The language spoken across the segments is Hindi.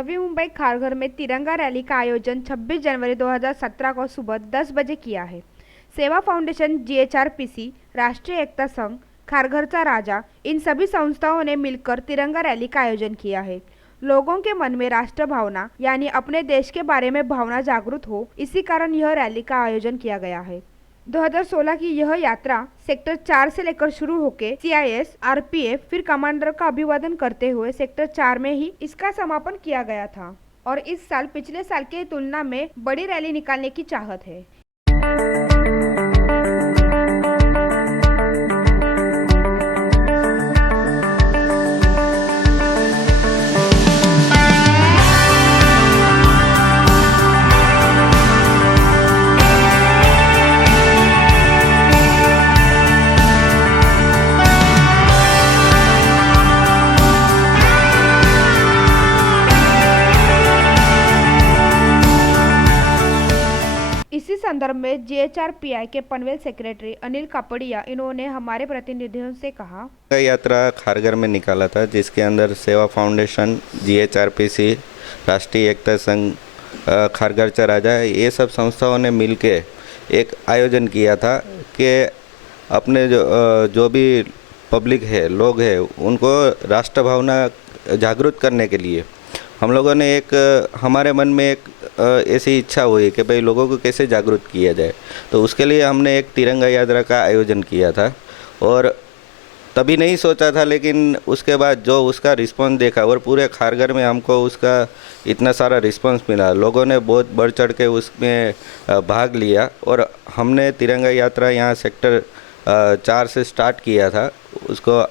नवी मुंबई खारघर में तिरंगा रैली का आयोजन 26 जनवरी 2017 को सुबह 10 बजे किया है। सेवा फाउंडेशन, GHRPC, राष्ट्रीय एकता संघ, खारघरचा राजा, इन सभी संस्थाओं ने मिलकर तिरंगा रैली का आयोजन किया है। लोगों के मन में राष्ट्र भावना यानी अपने देश के बारे में भावना जागृत हो, इसी कारण यह रैली का आयोजन किया गया है। 2016 की यह यात्रा सेक्टर 4 से लेकर शुरू होकर CIS, RPF, फिर कमांडर का अभिवादन करते हुए सेक्टर 4 में ही इसका समापन किया गया था और इस साल पिछले साल की तुलना में बड़ी रैली निकालने की चाहत है। इसी संदर्भ में GHRPI के पनवेल सेक्रेटरी अनिल कापड़िया इन्होंने हमारे प्रतिनिधियों से कहा। यात्रा खारघर में निकाला था, जिसके अंदर सेवा फाउंडेशन, GHRPC, राष्ट्रीय एकता संघ, खारघरचा राजा, ये सब संस्थाओं ने मिलके एक आयोजन किया था कि अपने जो भी पब्लिक है, लोग हैं, उनको राष्ट्र भावना जागरूक करने के लिए हम लोगों ने हमारे मन में एक ऐसी इच्छा हुई कि भाई लोगों को कैसे जागरूक किया जाए। तो उसके लिए हमने एक तिरंगा यात्रा का आयोजन किया था और तभी नहीं सोचा था, लेकिन उसके बाद जो उसका रिस्पांस देखा और पूरे खारघर में हमको उसका इतना सारा रिस्पांस मिला, लोगों ने बहुत बढ़ चढ़ के उसमें भाग लिया और हमने तिरंगा यात्रा यहाँ सेक्टर 4 से स्टार्ट किया था। उसको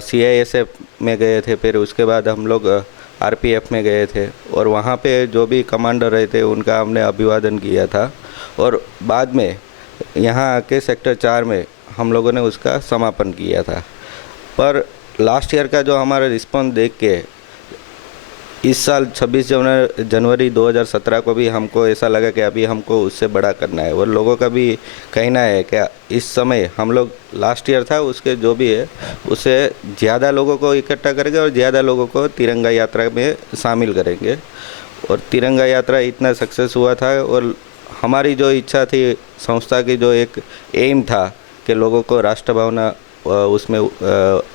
CISF में गए थे, फिर उसके बाद हम लोग RPF में गए थे और वहाँ पे जो भी कमांडर रहे थे उनका हमने अभिवादन किया था और बाद में यहाँ आके सेक्टर 4 में हम लोगों ने उसका समापन किया था। पर लास्ट ईयर का जो हमारा रिस्पॉन्स देख के इस साल 26 जनवरी 2017 को भी हमको ऐसा लगा कि अभी हमको उससे बड़ा करना है और लोगों का भी कहना है कि इस समय हम लोग लास्ट ईयर था उसके जो भी है उससे ज़्यादा लोगों को इकट्ठा करेंगे और ज़्यादा लोगों को तिरंगा यात्रा में शामिल करेंगे। और तिरंगा यात्रा इतना सक्सेस हुआ था और हमारी जो इच्छा थी, संस्था की जो एक एम था कि लोगों को राष्ट्र भावना उसमें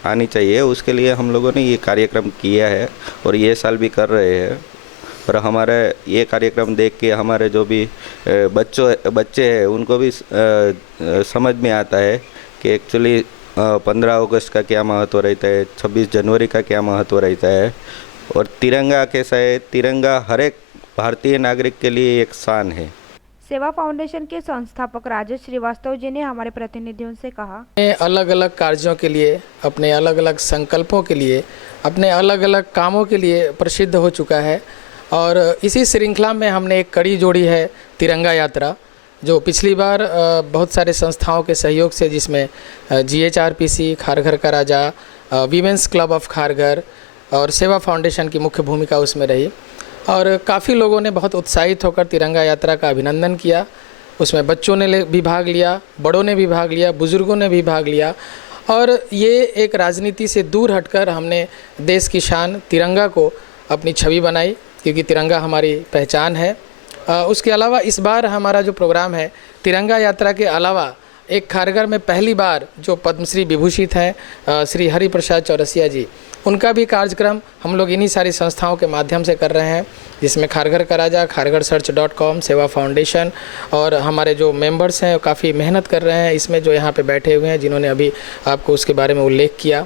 आनी चाहिए, उसके लिए हम लोगों ने ये कार्यक्रम किया है और ये साल भी कर रहे हैं। और हमारा ये कार्यक्रम देख के हमारे जो भी बच्चे हैं उनको भी समझ में आता है कि एक्चुअली 15 अगस्त का क्या महत्व रहता है, 26 जनवरी का क्या महत्व रहता है और तिरंगा कैसा है। तिरंगा हर एक भारतीय नागरिक के लिए एक शान है। सेवा फाउंडेशन के संस्थापक राजेश श्रीवास्तव जी ने हमारे प्रतिनिधियों से कहा, अलग अलग कार्यों के लिए, अपने अलग अलग संकल्पों के लिए, अपने अलग अलग कामों के लिए प्रसिद्ध हो चुका है और इसी श्रृंखला में हमने एक कड़ी जोड़ी है तिरंगा यात्रा, जो पिछली बार बहुत सारे संस्थाओं के सहयोग से, जिसमें GHRPC, खारघर का राजा, वीमेंस क्लब ऑफ खारघर और सेवा फाउंडेशन की मुख्य भूमिका उसमें रही और काफ़ी लोगों ने बहुत उत्साहित होकर तिरंगा यात्रा का अभिनंदन किया। उसमें बच्चों ने भी भाग लिया, बड़ों ने भी भाग लिया, बुज़ुर्गों ने भी भाग लिया और ये एक राजनीति से दूर हटकर हमने देश की शान तिरंगा को अपनी छवि बनाई, क्योंकि तिरंगा हमारी पहचान है। उसके अलावा इस बार हमारा जो प्रोग्राम है, तिरंगा यात्रा के अलावा एक खारघर में पहली बार जो पद्मश्री विभूषित हैं श्री हरि प्रसाद चौरसिया जी, उनका भी कार्यक्रम हम लोग इन्हीं सारी संस्थाओं के माध्यम से कर रहे हैं, जिसमें खारघर का राजा, खारघरसर्च.com, सेवा फाउंडेशन और हमारे जो मेंबर्स हैं काफ़ी मेहनत कर रहे हैं इसमें, जो यहाँ पे बैठे हुए हैं, जिन्होंने अभी आपको उसके बारे में उल्लेख किया।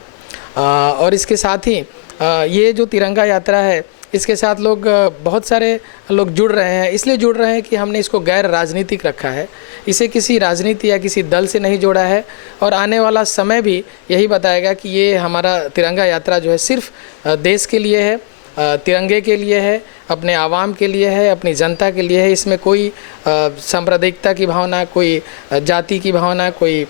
और इसके साथ ही ये जो तिरंगा यात्रा है, इसके साथ बहुत सारे लोग जुड़ रहे हैं। इसलिए जुड़ रहे हैं कि हमने इसको गैर राजनीतिक रखा है, इसे किसी राजनीति या किसी दल से नहीं जोड़ा है और आने वाला समय भी यही बताएगा कि ये हमारा तिरंगा यात्रा जो है सिर्फ देश के लिए है, तिरंगे के लिए है, अपने आवाम के लिए है, अपनी जनता के लिए है। इसमें कोई सांप्रदायिकता की भावना, कोई जाति की भावना, कोई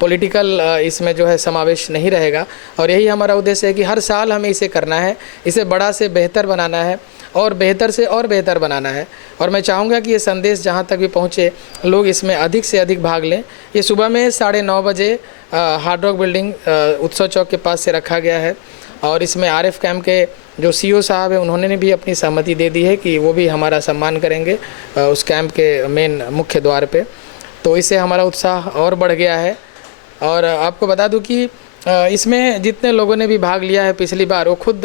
पॉलिटिकल इसमें जो है समावेश नहीं रहेगा और यही हमारा उद्देश्य है कि हर साल हमें इसे करना है, इसे बड़ा से बेहतर बनाना है और बेहतर से और बेहतर बनाना है। और मैं चाहूँगा कि ये संदेश जहाँ तक भी पहुँचे, लोग इसमें अधिक से अधिक भाग लें। ये सुबह में 9:30 बजे हार्ड रॉक बिल्डिंग उत्सव चौक के पास से रखा गया है और इसमें आरएफ कैंप के जो सीईओ साहब हैं उन्होंने भी अपनी सहमति दे दी है कि वो भी हमारा सम्मान करेंगे उस कैंप के मेन मुख्य द्वार पे। तो इससे हमारा उत्साह और बढ़ गया है। और आपको बता दूं कि इसमें जितने लोगों ने भी भाग लिया है पिछली बार, वो खुद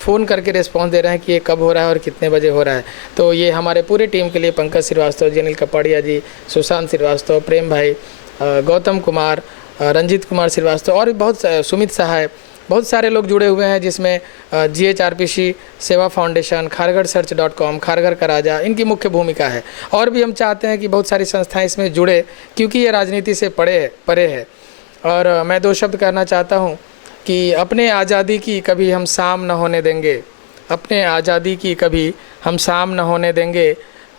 फ़ोन करके रिस्पॉन्स दे रहे हैं कि ये कब हो रहा है और कितने बजे हो रहा है। तो ये हमारे पूरे टीम के लिए पंकज श्रीवास्तव जी, अनिल कपाड़िया जी, सुशांत श्रीवास्तव, प्रेम भाई, गौतम कुमार, रंजीत कुमार श्रीवास्तव और बहुत सुमित सहाय, बहुत सारे लोग जुड़े हुए हैं, जिसमें GHRPC, सेवा फाउंडेशन, खारघरसर्च.com, खारघर का राजा, इनकी मुख्य भूमिका है। और भी हम चाहते हैं कि बहुत सारी संस्थाएं इसमें जुड़े, क्योंकि ये राजनीति से परे है। और मैं दो शब्द कहना चाहता हूँ कि अपने आज़ादी की कभी हम शाम न होने देंगे, अपने आज़ादी की कभी हम शाम न होने देंगे,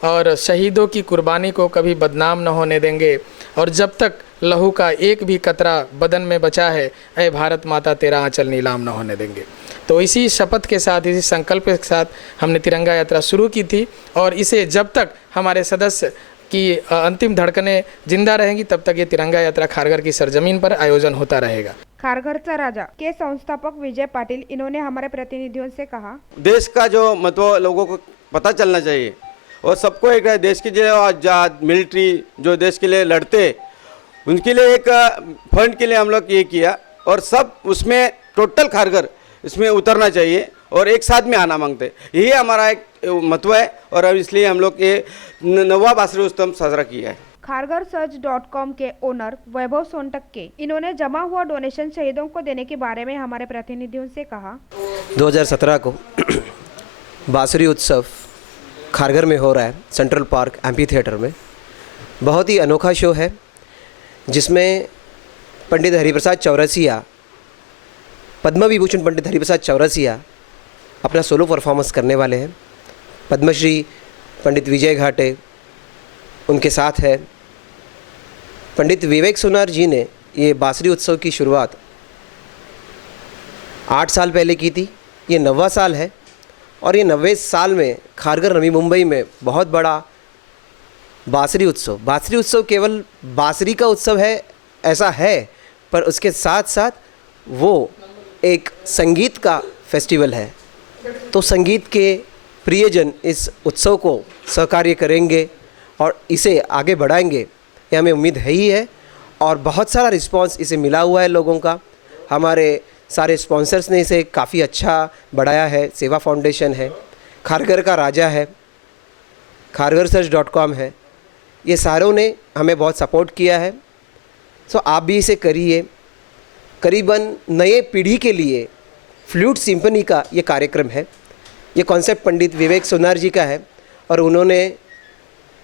और शहीदों की कुर्बानी को कभी बदनाम न होने देंगे, और जब तक लहू का एक भी कतरा बदन में बचा है, ऐ भारत माता तेरा आंचल नीलाम न होने देंगे। तो इसी शपथ के साथ, इसी संकल्प के साथ हमने तिरंगा यात्रा शुरू की थी, और इसे जब तक हमारे सदस्य की अंतिम धड़कनें जिंदा रहेंगी तब तक ये तिरंगा यात्रा खारघर की सरजमीन पर आयोजन होता रहेगा। खारघरचा राजा के संस्थापक विजय पाटिल, इन्होंने हमारे प्रतिनिधियों से कहा, देश का जो महत्व लोगों को पता चलना चाहिए, और सबको एक देश की जो आजाद मिलिट्री जो देश के लिए लड़ते, उनके लिए एक फंड के लिए हम लोग ये किया, और सब उसमें टोटल खारघर इसमें उतरना चाहिए और एक साथ में आना मांगते, यही हमारा एक महत्व है। और अब इसलिए हम लोग ये 9वां बासरी उत्सव साजरा किया है। खारघरसर्च.com के ओनर वैभव सोनटक्के, इन्होंने जमा हुआ डोनेशन शहीदों को देने के बारे में हमारे प्रतिनिधियों से कहा, 2017 को बासरी उत्सव खारघर में हो रहा है, सेंट्रल पार्क एम्पी थिएटर में। बहुत ही अनोखा शो है, जिसमें पंडित हरिप्रसाद चौरसिया, पद्म विभूषण पंडित हरिप्रसाद चौरसिया अपना सोलो परफॉर्मेंस करने वाले हैं। पद्मश्री पंडित विजय घाटे उनके साथ है। पंडित विवेक सोनार जी ने ये बासरी उत्सव की शुरुआत 8 साल पहले की थी। ये 9वां साल है, और ये 90वें साल में खारघर नवी मुंबई में बहुत बड़ा बासरी उत्सव केवल बासरी का उत्सव है ऐसा है, पर उसके साथ साथ वो एक संगीत का फेस्टिवल है। तो संगीत के प्रियजन इस उत्सव को सहकार्य करेंगे और इसे आगे बढ़ाएंगे, ये हमें उम्मीद है ही है। और बहुत सारा रिस्पांस इसे मिला हुआ है लोगों का। हमारे सारे स्पॉन्सर्स ने इसे काफ़ी अच्छा बढ़ाया है। सेवा फाउंडेशन है, खारघर का राजा है, खारघरसर्च.com है, ये सारों ने हमें बहुत सपोर्ट किया है। सो आप भी इसे करिए। करीबन नए पीढ़ी के लिए फ्लूट सिम्फनी का ये कार्यक्रम है। ये कॉन्सेप्ट पंडित विवेक सोनार जी का है, और उन्होंने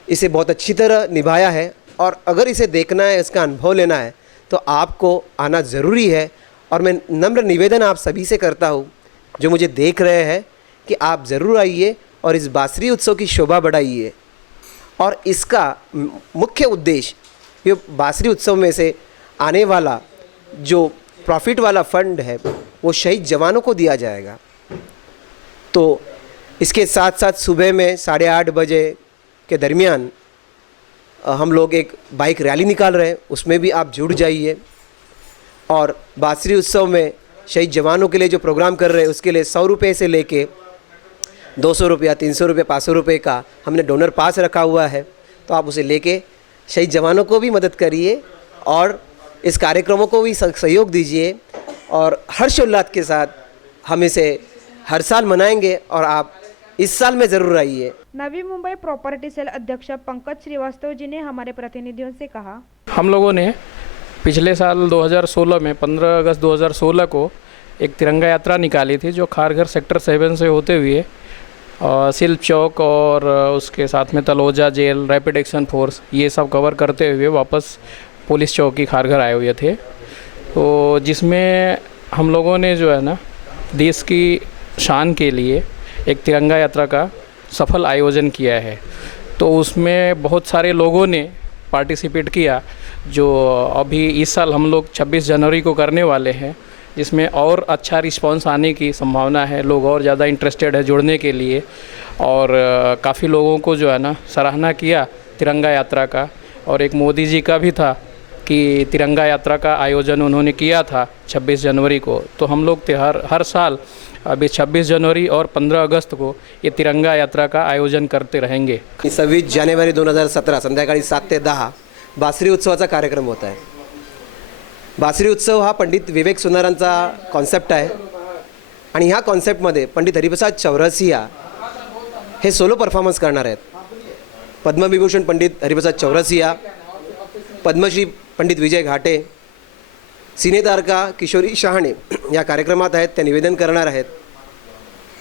इसे बहुत अच्छी तरह निभाया है। और अगर इसे देखना है, इसका अनुभव लेना है, तो आपको आना ज़रूरी है। और मैं नम्र निवेदन आप सभी से करता हूँ जो मुझे देख रहे हैं, कि आप ज़रूर आइए और इस बासरी उत्सव की शोभा बढ़ाइए। और इसका मुख्य उद्देश्य, ये बासरी उत्सव में से आने वाला जो प्रॉफिट वाला फंड है, वो शहीद जवानों को दिया जाएगा। तो इसके साथ साथ सुबह में 8:30 बजे के दरमियान हम लोग एक बाइक रैली निकाल रहे हैं, उसमें भी आप जुड़ जाइए। और बासरी उत्सव में शहीद जवानों के लिए जो प्रोग्राम कर रहे हैं, उसके लिए 100 रुपये से लेके 200 रुपया, 300 रुपये, 500 रुपये का हमने डोनर पास रखा हुआ है। तो आप उसे लेके शहीद जवानों को भी मदद करिए और इस कार्यक्रमों को भी सहयोग दीजिए। और हर्षोल्लास के साथ हम इसे हर साल मनाएंगे, और आप इस साल में ज़रूर आइए। नवी मुंबई प्रॉपर्टी सेल अध्यक्ष पंकज श्रीवास्तव जी ने हमारे प्रतिनिधियों से कहा, हम लोगों ने पिछले साल 2016 में 15 अगस्त 2016 को एक तिरंगा यात्रा निकाली थी, जो खारघर सेक्टर 7 से होते हुए सिल्प चौक और उसके साथ में Taloja jail, rapid action force, ये सब कवर करते हुए वापस पुलिस चौकी खारघर आए हुए थे। तो जिसमें हम लोगों ने जो है ना, देश की शान के लिए एक तिरंगा यात्रा का सफल आयोजन किया है। तो उसमें बहुत सारे लोगों ने पार्टिसिपेट किया, जो अभी इस साल हम लोग 26 जनवरी को करने वाले हैं, जिसमें और अच्छा रिस्पांस आने की संभावना है। लोग और ज़्यादा इंटरेस्टेड है जुड़ने के लिए, और काफ़ी लोगों को जो है ना सराहना किया तिरंगा यात्रा का। और एक मोदी जी का भी था कि तिरंगा यात्रा का आयोजन उन्होंने किया था 26 जनवरी को, तो हम लोग हर साल अभी 26 जनवरी और 15 अगस्त को ये तिरंगा यात्रा का आयोजन करते रहेंगे। 26 जानेवारी 2017 संध्याकाळी 7 ते 10 बासरी उत्सवाचा कार्यक्रम होत आहे। बासरी उत्सव हा पंडित विवेक सुनारांचा कॉन्सेप्ट आहे आणि ह्या कॉन्सेप्टमध्ये पंडित हरिप्रसाद चौरसिया हे सोलो परफॉर्मन्स करणार आहेत। पद्मविभूषण पंडित हरिप्रसाद चौरसिया, पद्मश्री पंडित विजय घाटे, सिनेतारका किशोरी शहाणे या कार्यक्रमात आहेत, त्या निवेदन करणार आहेत।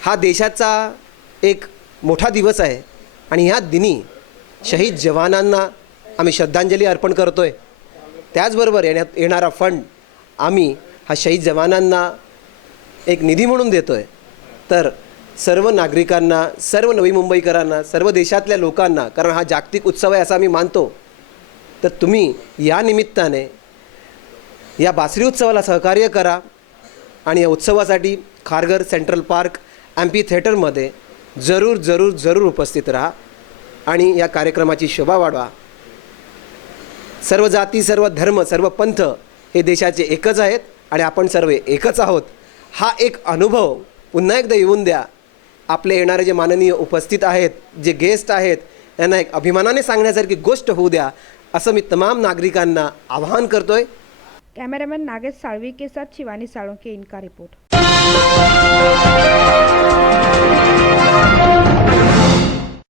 हा देशाचा एक मोठा दिवस आहे आणि ह्या दिनी शहीद जवानांना आम्ही श्रद्धांजली अर्पण करतोय। त्याचबरोबर येणारा फंड आम्ही हा शहीद जवानांना एक निधी म्हणून देतोय। तर सर्व नागरिकांना, सर्व नवी मुंबईकरांना, सर्व देशातल्या लोकांना, कारण हा जागतिक उत्सव आहे असं आम्ही मानतो, तर तुम्ही या निमित्ताने या बासरी उत्सवाला सहकार्य करा आणि या उत्सवासाठी खारघर सेंट्रल पार्क ॲम्पी थिएटरमध्ये जरूर जरूर जरूर उपस्थित राहा आणि या कार्यक्रमाची शोभा वाढवा। सर्व जाती, सर्व धर्म, सर्व पंथ हे देशाचे एकच आहेत आणि आपण सर्व एकच आहोत। हा एक अनुभव पुन्हा एकदा येऊन द्या। आपले येणारे जे माननीय उपस्थित आहेत, जे गेस्ट आहेत, यांना एक अभिमानाने सांगण्यासारखी गोष्ट होऊ द्या असं मी तमाम नागरिकांना आवाहन करतोय। कैमरामैन नागेश साळवी के साथ शिवानी साळुंके, इनका रिपोर्ट।